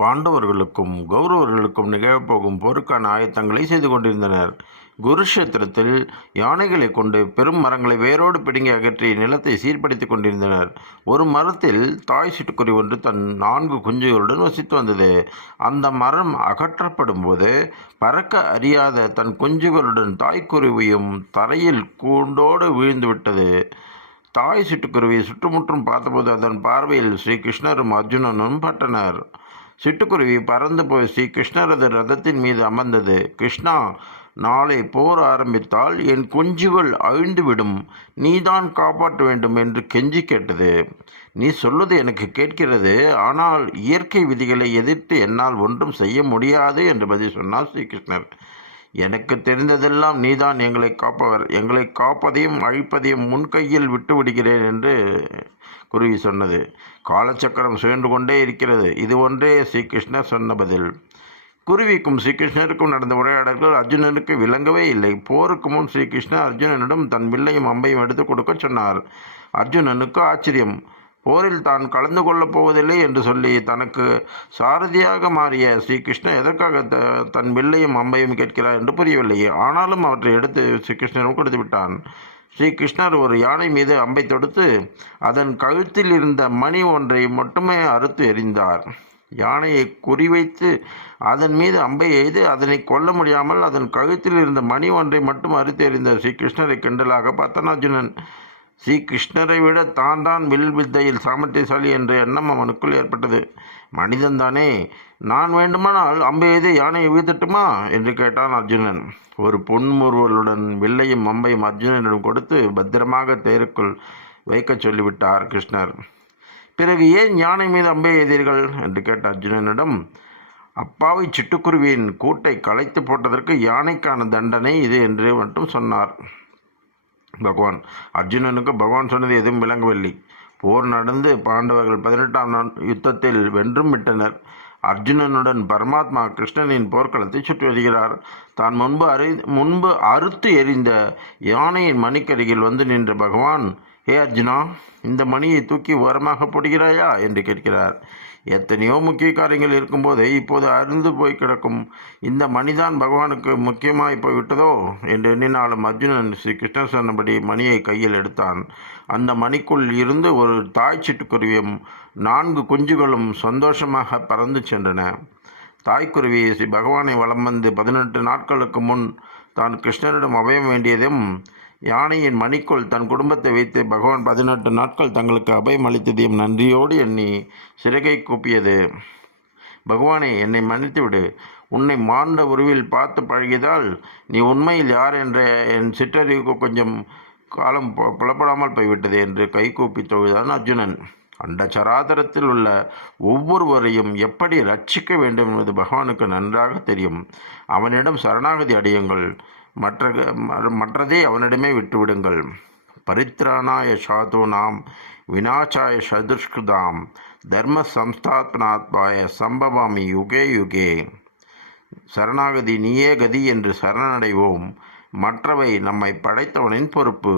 பாண்டவர்களுக்கும் கௌரவர்களுக்கும் நிகழப்போகும் போருக்கான ஆயத்தங்களை செய்து கொண்டிருந்தனர். குருஷேத்திரத்தில் யானைகளை கொண்டு பெரும் மரங்களை வேரோடு பிடுங்கி அகற்றி நிலத்தை சீர்படுத்திக் கொண்டிருந்தனர். ஒரு மரத்தில் தாய் சிட்டுக்குருவி ஒன்று தன் 4 குஞ்சுகளுடன் வசித்து வந்தது. அந்த மரம் அகற்றப்படும் போது பறக்க அறியாத தன் குஞ்சுகளுடன் தாய்க்குருவியும் தரையில் கூண்டோடு விழுந்துவிட்டது. தாய் சிட்டுக்குருவி சுற்றுமுற்றும் பார்த்தபோது அதன் பார்வையில் ஸ்ரீகிருஷ்ணரும் அர்ஜுனனும் பட்டனர். சிட்டுக்குருவி பறந்து போய் ஸ்ரீ கிருஷ்ணரது ரதத்தின் மீது அமர்ந்தது. கிருஷ்ணா, நாளை போர் ஆரம்பித்தால் என் குஞ்சுகள் அழிந்துவிடும், நீதான் காப்பாற்ற வேண்டும் என்று கெஞ்சி கேட்டது. நீ சொல்வது எனக்கு கேட்கிறது, ஆனால் இயற்கை விதிகளை எதிர்த்து என்னால் ஒன்றும் செய்ய முடியாது என்று பதில் சொன்னார் ஸ்ரீகிருஷ்ணர். எனக்கு தெரிந்ததெல்லாம் நீதான் எங்களை காப்பவர், எங்களை காப்பதையும் அழிப்பதையும் முன் கையில் விட்டு விடுகிறேன் என்று குருவி சொன்னது. காலச்சக்கரம் சுழன்று கொண்டே இருக்கிறது. இது ஒன்றே ஸ்ரீகிருஷ்ணர் சொன்ன பதில். குருவிக்கும் ஸ்ரீகிருஷ்ணருக்கும் நடந்த உரையாடல்கள் அர்ஜுனனுக்கு விளங்கவே இல்லை. போருக்கு முன் ஸ்ரீகிருஷ்ணர் அர்ஜுனனிடம் தன் வில்லையும் அம்பையும் எடுத்துக் கொடுக்க சொன்னார். அர்ஜுனனுக்கு ஆச்சரியம். போரில் தான் கலந்து கொள்ளப் போவதில்லை என்று சொல்லி தனக்கு சாரதியாக மாறிய ஸ்ரீகிருஷ்ணர் எதற்காக தன் வில்லையும் அம்பையும் கேட்கிறார் என்று புரியவில்லை. ஆனாலும் அவற்றை எடுத்து ஸ்ரீகிருஷ்ணரும் கொடுத்து விட்டான். ஸ்ரீகிருஷ்ணர் ஒரு யானை மீது அம்பை தொடுத்து அதன் கழுத்தில் இருந்த மணி ஒன்றை மட்டுமே அறுத்து எறிந்தார். யானையை குறிவைத்து அதன் மீது அம்பை எய்து அதனை கொல்ல முடியாமல் அதன் கழுத்தில் இருந்த மணி ஒன்றை மட்டும் அறுத்து எறிந்த ஸ்ரீகிருஷ்ணரை கிண்டலாக பார்த்தான் அர்ஜுனன். ஸ்ரீகிருஷ்ணரை விட தான் வில் வித்தையில் சாமர்த்தியசாலி என்ற எண்ணம் அவனுக்குள் ஏற்பட்டது. மனிதன் தானே, நான் வேண்டுமானால் அம்பை எய்து யானையை வீழ்த்தட்டுமா என்று கேட்டான் அர்ஜுனன். ஒரு பொன்முறுவலுடன் வில்லையும் அம்பையும் அர்ஜுனனிடம் கொடுத்து பத்திரமாக தேருக்குள் வைக்க சொல்லிவிட்டார் கிருஷ்ணர். பிறகு ஏன் யானை மீது அம்பை எய்தீர்கள் என்று கேட்ட அர்ஜுனனிடம், அப்பாவை சிட்டுக்குருவியின் கூட்டை களைத்து போட்டதற்கு யானைக்கான தண்டனை இது என்று மட்டும் சொன்னார் பகவான். அர்ஜுனனுக்கு பகவான் சொன்னது எதுவும் விளங்கவில்லை. போர் நடந்து பாண்டவர்கள் 18ஆம் யுத்தத்தில் வென்றும் விட்டனர். அர்ஜுனனுடன் பரமாத்மா கிருஷ்ணனின் போர்க்களத்தை சுற்றி வருகிறார். தான் முன்பு அறுத்து எறிந்த யானையின் மணிக்கருகில் வந்து நின்ற பகவான், ஹே அர்ஜுனா, இந்த மணியை தூக்கி ஓரமாக போடுகிறாயா என்று கேட்கிறார். எத்தனையோ முக்கிய காரியங்கள் இருக்கும்போதே இப்போது அருந்து போய் கிடக்கும் இந்த மணிதான் பகவானுக்கு முக்கியமாய் போய்விட்டதோ என்று எண்ணினாலும் அர்ஜுனன் ஸ்ரீ கிருஷ்ணர் சொன்னபடி மணியை கையில் எடுத்தான். அந்த மணிக்குள் இருந்து ஒரு தாய் சிட்டுக்குருவியும் 4 குஞ்சுகளும் சந்தோஷமாக பறந்து சென்றன. தாய்க்குருவி ஸ்ரீ பகவானை வலம் வந்து 18 நாட்களுக்கு முன் தான் கிருஷ்ணரிடம் அபயம் வேண்டியதும் யானையின் மணிக்குள் தன் குடும்பத்தை வைத்து பகவான் 18 நாட்கள் தங்களுக்கு அபயம் அளித்ததையும் நன்றியோடு எண்ணி சிறகை கூப்பியது. பகவானே, என்னை மன்னித்துவிடு. உன்னை மாண்ட உருவில் பார்த்து பழகியதால் நீ உண்மையில் யார் என்ற என் சிற்றறிவுக்கு கொஞ்சம் காலம் புலப்படாமல் போய்விட்டது என்று கைகூப்பி தொழுதான் அர்ஜுனன். அண்ட சராதரத்தில் உள்ள ஒவ்வொருவரையும் எப்படி ரட்சிக்க வேண்டும் என்பது பகவானுக்கு நன்றாக தெரியும். அவனிடம் சரணாகதி அடையுங்கள், மற்றதை அவனிடமே விட்டுவிடுங்கள். பரித்ராணாய சாதுனாம் விநாசாய சதுஷ்கிருதாம் தர்ம சம்ஸ்தாபனாத்வாய சம்பவாமி யுகே யுகே. சரணாகதி நீயே கதி என்று சரணடைவோம். மற்றவை நம்மை படைத்தவனின் பொறுப்பு.